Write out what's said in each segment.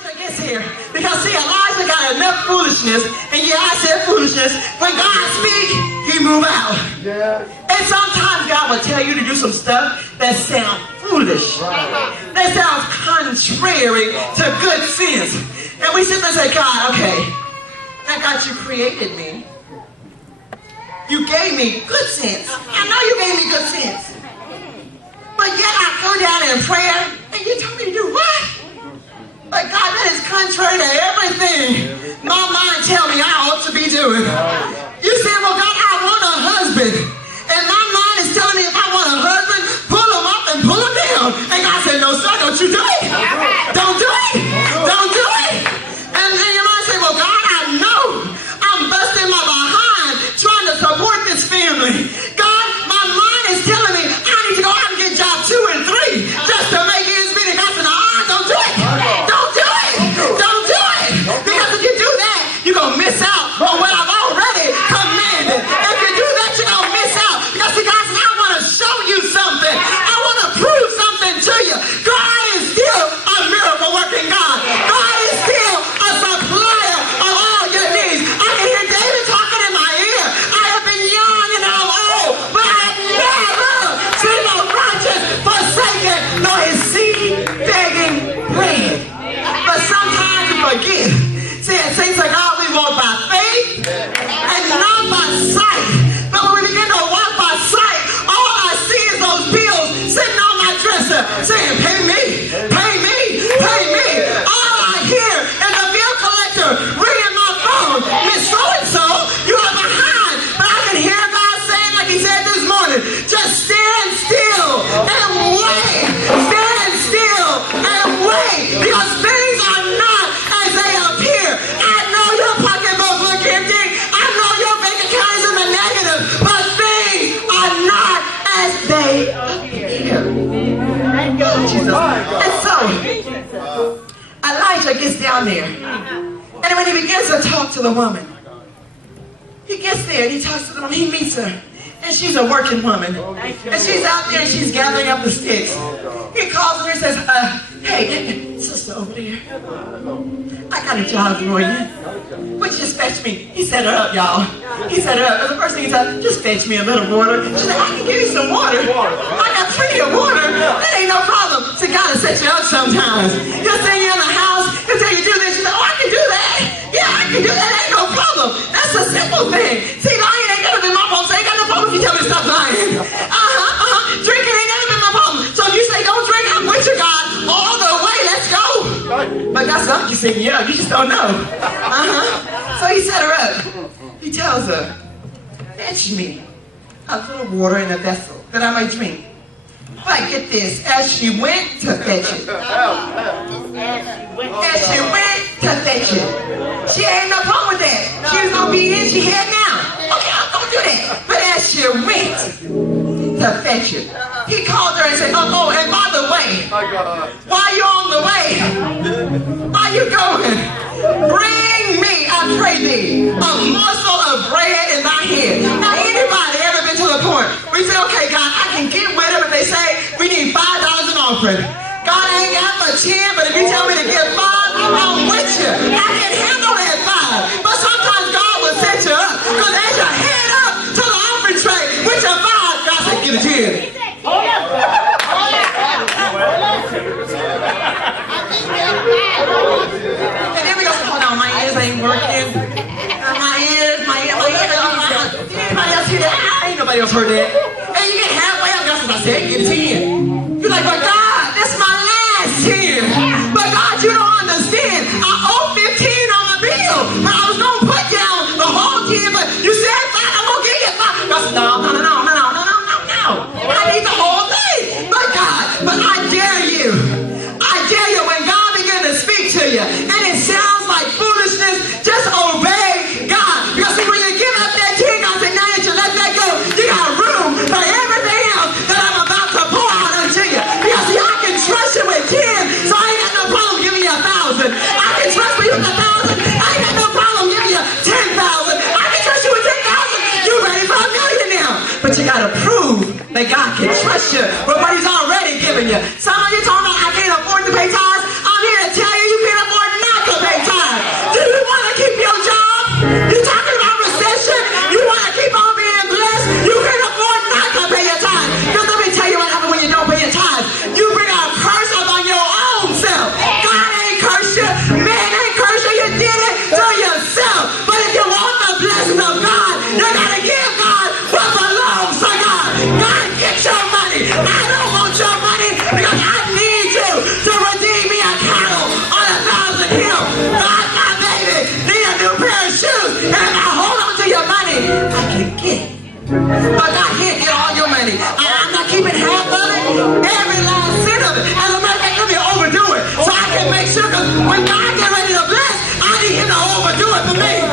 Elijah gets here. Because see, Elijah got enough foolishness, and yeah, I said foolishness. When God speaks, he move out. Yeah. And sometimes God will tell you to do some stuff that sounds foolish. That sounds contrary to good sense. And we sit there and say, God, okay, now God, you created me. You gave me good sense. I know you gave me good sense. But yet I go down in prayer and you told me to do what? But God, that is contrary to everything my mind tells me I ought to be doing. You said, well, God, I want a husband. And my mind is telling me if I want a husband, pull him up and pull him down. And God said, no, son, don't you do it. Don't do it. Don't do it. And then your mind say, well, God, I know I'm busting my behind trying to support this family. God, my mind is telling me I need to go out and get job 2 and 3 just to make ends meet. And God said, don't do it. Don't do it. Don't do it. Because if you do that, you're going to miss out on what I've already commanded. If you do that, you're going to miss out. Because see, God said, I want to show you something. I want to prove something to you. God is still a miracle working God. God is still a supplier of all your needs. I can hear David talking in my ear. I have been young and I'm old, but I have never seen the righteous forsaken, nor his seed begging bread. But sometimes we forget. See, it seems like God, we walk by faith and not by sight. But when we begin to walk by sight, all I see is those bills sitting on my dresser saying, pay me, pay me, pay me. All I hear is the bill collector ringing my phone. Miss so-and-so, you are behind. But I can hear God saying, like he said this morning, just stand still and wait. Stand still and wait. Because things are not as they appear. I know your pocketbook look empty. I know your bank account is in the negative. But things are not as they appear. Jesus. And so, Elijah gets down there. And when he begins to talk to the woman, he gets there and he talks to the woman, he meets her. And she's a working woman. And she's out there and she's gathering up the sticks. He calls her and says, hey, sister over there, I got a job for you. Would you just fetch me? He set her up, y'all. He set her up. The first thing he said, just fetch me a little water. She said, I can give you some water. I got plenty of water. That ain't no problem. See, God will set you up sometimes. He'll send you in the house. He'll tell you to do this. You say, oh, I can do that. Yeah, I can do that. Ain't no problem. That's a simple thing. See, lying ain't gonna be my problem. So ain't got no problem if you tell me to stop lying. Drinking ain't never been my problem. So if you say don't drink, I'm with you, God. All the way, let's go. But that's what you saying, yeah, you just don't know. So he set her up. He tells her, fetch me a little water in a vessel that I may drink. But get this, as she went to fetch it, she ain't no problem with that. She was going to be in, she had now. Okay, I'm going to do that. But as she went to fetch it, he called her and said, oh, and by the way, while you're on the way, are you going? Bring me, I pray thee, a morsel of bread in thy hand. Now, anybody ever been to the point where you say, okay, God, I can get with them if they say we need $5 in offering. God, I ain't got but 10, but if you tell me to give 5, I'm with you. I can handle that 5. But sometimes God will set you up. Because as you head up to the offering tray with your 5, God said, give it 10. Hold up. And then we go, hold on, my ears ain't working. My ears. Anybody else hear that? Ain't nobody else heard that. And you get halfway up, God says, I said, give it 10. You're like, but God, this is my last 10. But God, you don't understand. I owe 15 on my bill. But I was going to put down the whole 10, but you said 5, I'm going to give you 5. God said, no. I need the whole thing. But God, but I dare you when God begins to speak to you, and it sounds like foolishness, just obey God. Because see, when you give up that 10, God said, now that you let that go, you got room for everything else that I'm about to pour out unto you. Because see, I can trust you with 10, so I ain't got no problem giving you 1,000. I can trust you with 1,000. I ain't got no problem giving you 10,000. I can trust you with 10,000. You ready for $1 million now? But you got to prove that God can trust you with what he's already given you. Some of you talking about, I can't afford to pay tithes. I'm here to tell you, you can't afford But God can't get all your money. I'm not keeping half of it, every last cent of it. As a matter of fact, let me overdo it so I can make sure, because when God get ready to bless, I need him to overdo it for me.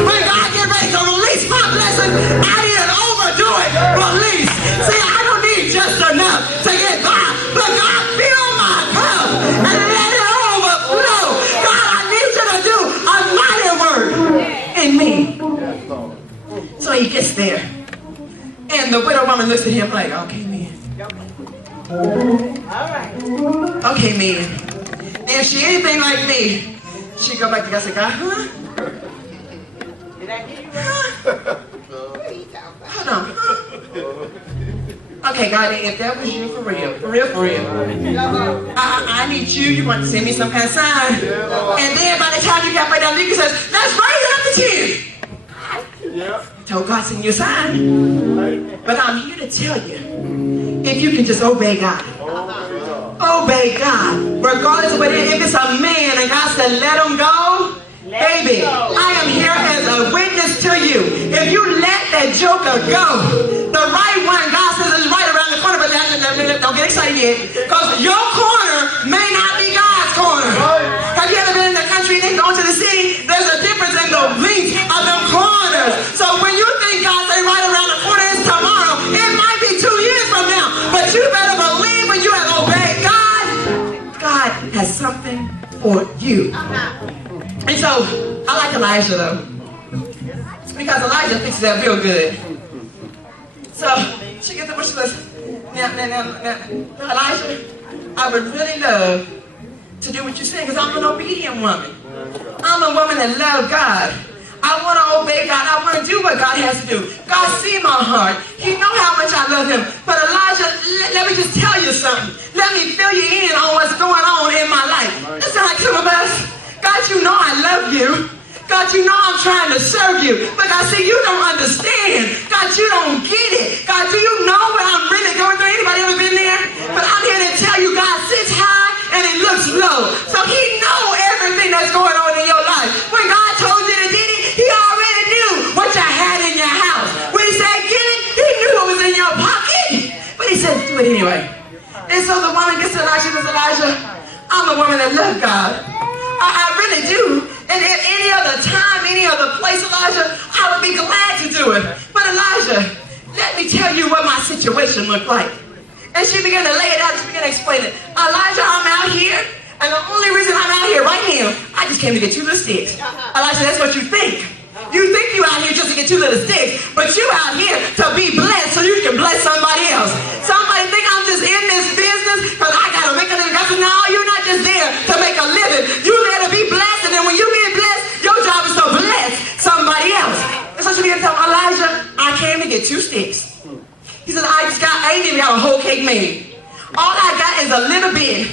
When God get ready to release my blessing, I need to overdo it, release. See, I don't need just enough to get by, but God fill my cup and let it overflow. God, I need you to do a mighty work in me. So he gets there. And the widow woman looks at him like, okay, man. Okay, man. If she anything like me, she go back to God and say, God, hold on, Okay, God, if that was you for real, I need you. You want to send me some kind of sign. And then by the time you got right down there, he says, let's raise it up to 10. Yeah. Told God send you a sign. But I'm here to tell you, if you can just obey God. Obey God. Regardless of what it is, if it's a man and God said let him go, baby, I am here as a witness to you. If you let that joker go, the right one, God says, is right around the corner, but don't get excited yet, because your corner may not be God's corner. Have you ever been in the country and then gone to the city? There's a difference in the length of them corners. So when you think God say right around the corner is tomorrow, it might be 2 years from now, but you better believe when you have obeyed God, God has something for you. And so, I like Elijah though. It's because Elijah fixes that real good. So, she gets up and she says, now, Elijah, I would really love to do what you're saying, because I'm an obedient woman. I'm a woman that loves God. I want to obey God. I want to do what God has to do. God see my heart. He know how much I love him. But Elijah, let me just tell you something. Let me fill you in on what's going on in my life. It's like some of us. God, you know I love you. God, you know I'm trying to serve you. But God, see, you don't understand. God, you don't get it. God, do you know what I'm really going through? Anybody ever been there? But I'm here to tell you, God sits high and he looks low. So he knows everything that's going on in your life. When God told you to do it, he already knew what you had in your house. When he said get it, he knew what was in your pocket. But he said do it anyway. And so the woman gets to Elijah and says, Elijah, I'm a woman that loves God. I really do. And at any other time, any other place, Elijah, I would be glad to do it. But Elijah, let me tell you what my situation looked like. And she began to lay it out. She began to explain it. Elijah, I'm out here. And the only reason I'm out here right now, I just came to get 2 little sticks. Elijah, that's what you think. You think you out here just to get 2 little sticks, but you out here to be blessed so you can bless somebody else. Somebody think I'm just in this business because I got to make a living. God said, no, you're not just there to make a living. You're there to be blessed, and then when you get blessed, your job is to bless somebody else. And so she began to tell Elijah, I came to get 2 sticks. He said, I ain't even got a whole cake made. All I got is a little bit.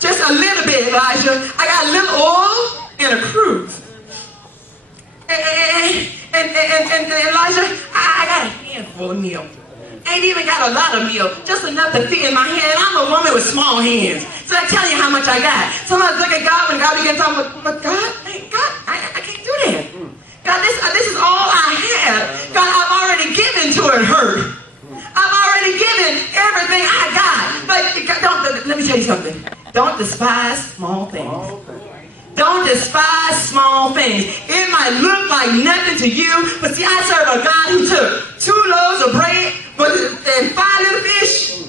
Just a little bit, Elijah. I got a little oil and a cruise. And Elijah, I got a handful of meal. Ain't even got a lot of meal, just enough to fit in my hand. I'm a woman with small hands, so I tell you how much I got. Sometimes look at God when God begins talking, but God, I can't do that. God, this is all I have. God, I've already given to her. I've already given everything I got. But let me tell you something. Don't despise small things. Don't despise small things. It might look like nothing to you, but see, I serve a God who took 2 loaves of bread and 5 little fish.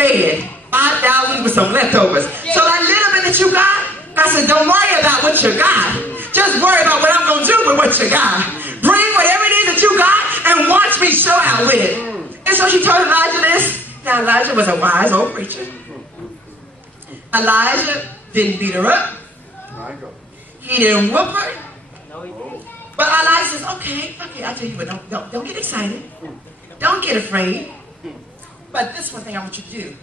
Fed 5,000 with some leftovers. So that little bit that you got, I said, don't worry about what you got. Just worry about what I'm going to do with what you got. Bring whatever it is that you got and watch me show out with it. And so she told Elijah this. Now Elijah was a wise old preacher. Elijah didn't beat her up. He didn't whoop her. But Elijah says, okay, I'll tell you what, don't get excited. Don't get afraid. But this one thing I want you to do.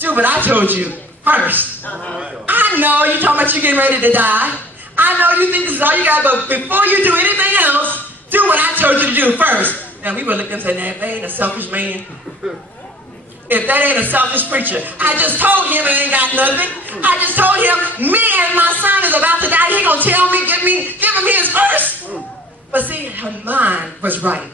Do what I told you first. I know you're talking about you getting ready to die. I know you think this is all you got, but before you do anything else, do what I told you to do first. Now we were looking and saying, that ain't a selfish man. If that ain't a selfish preacher. I just told him he ain't got nothing. I just told him, me and my son is about to die. He gonna tell me, give him his first. But see, her mind was right.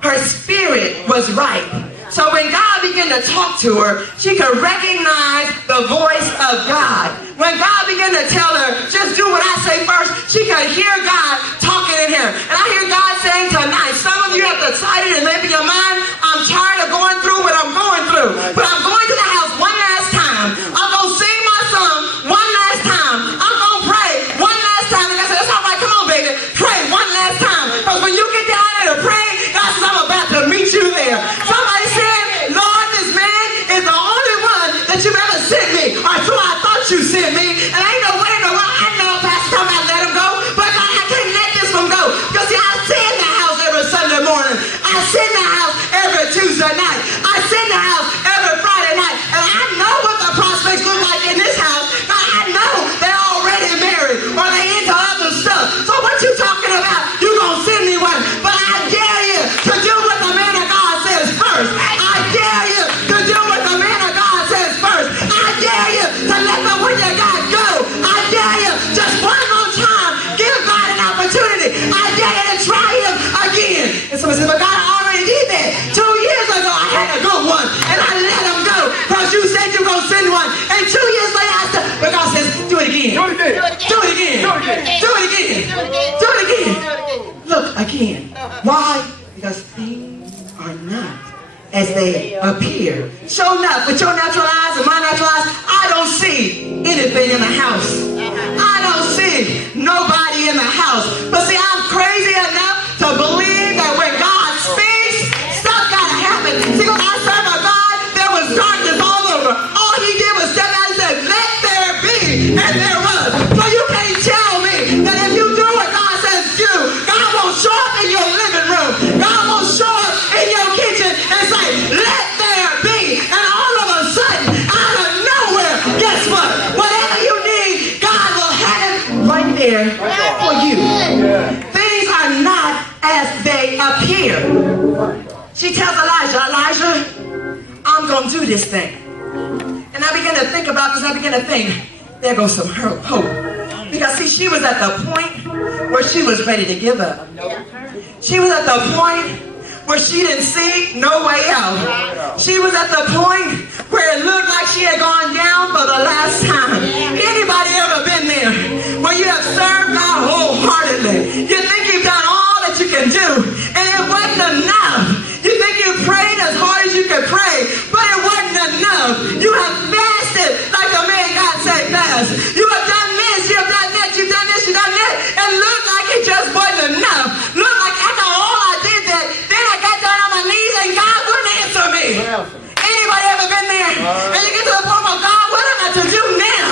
Her spirit was right. So when God began to talk to her, she could recognize the voice of God. When God began to tell her, just do what I say first, she could hear God talking in her. And I hear God saying tonight, some of you have decided and made up your mind, I'm tired of going through what I'm going through. But I'm going to the house one last time. I'm going to sing my song one last time. I'm going to pray one last time. And I said, that's all right, come on, baby. Pray one last time. Because when you get down there to pray, God says, I'm about to meet you there. Somebody said, Lord, this man is the only one that you've ever sent me. Or so I thought you sent me. And I ain't no way in the world I know Pastor Tom, I let him go. But God, I can't let this one go. Because see, I sit in the house every Sunday morning. I sit in the house every Tuesday night. I sit in the house every Friday night. And I know what the prospects look like in this house. But I know they're already married or they into other stuff. So what you talking about? You gonna send me one. But I dare you to do what the man of God says first. I dare you to do what the man of God says first. I dare you to let the word of God go. I dare you just one more time. Give God an opportunity. I dare you to try him again. And somebody said, but God, I already did that. 2 years ago, I had a good one. And I let him go. Because you said you were going to send one. And 2 years later, I said, but God says, do it again. Do it again. Do it again. Do it again. Do it again. Do it again. Look again. Why? Because things are not as they appear. Sure enough, with your natural eyes and my natural eyes, I don't see anything in the house. I don't see nobody in the house. But see, I'm crazy enough to believe that when God speaks, stuff gotta happen. See, when I serve a God, there was darkness all over. All he did was step out and say, let there be, and there was. So you can't tell me that if you do what God says do, God won't show up in your living room. God won't show up in your kitchen and say, let there be. And all of a sudden, out of nowhere, guess what? Whatever you need, God will have it right there for you. Things are not as they appear. She tells Elijah, I'm going to do this thing. And I began to think about this. I began to think, there goes some hope. Because see, she was at the point where she was ready to give up. She was at the point where she didn't see no way out. She was at the point where it looked like she had gone down for the last time. Anybody ever been there where you have served God wholeheartedly? You think you've done all that you can do, and it wasn't enough. You think you prayed as hard as you could pray, but it wasn't enough. You have fasted like the man God said fast. You have done this, you have done that, you've done this, you've done that. It looked like it just wasn't enough. Looked like after all I did that, then I got down on my knees and God wouldn't answer me. Anybody ever been there? And you get to the point where God, what am I to do now?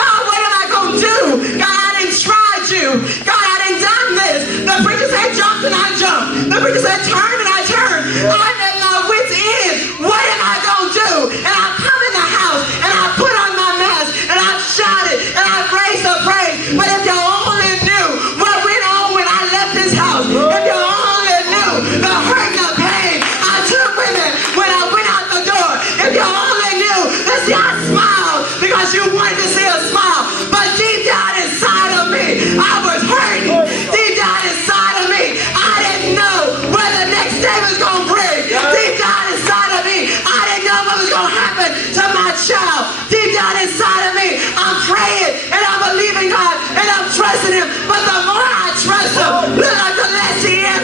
God, what am I going to do? God, I didn't tried you. God, I didn't done this. The preacher said jump and I jumped. The preacher said turn and I turned. I'm at my wit's end. What am I going to do? And I come in the house and I put on my mask and I shouted and I praised the praise. But if you only knew what went on when I left this house, if you only knew the hurt and the pain I took with me when I went out the door, if you only knew that see I smiled because you wanted to see a smile, but deep down inside of me, I was hurting. Deep down inside of me, I didn't know where the next day was going to bring. Deep down inside of me, I didn't know what was going to happen to my child. Deep down inside of me, I'm praying and I'm believing God and I'm trusting him. But the more I trust him, look like the less he answers.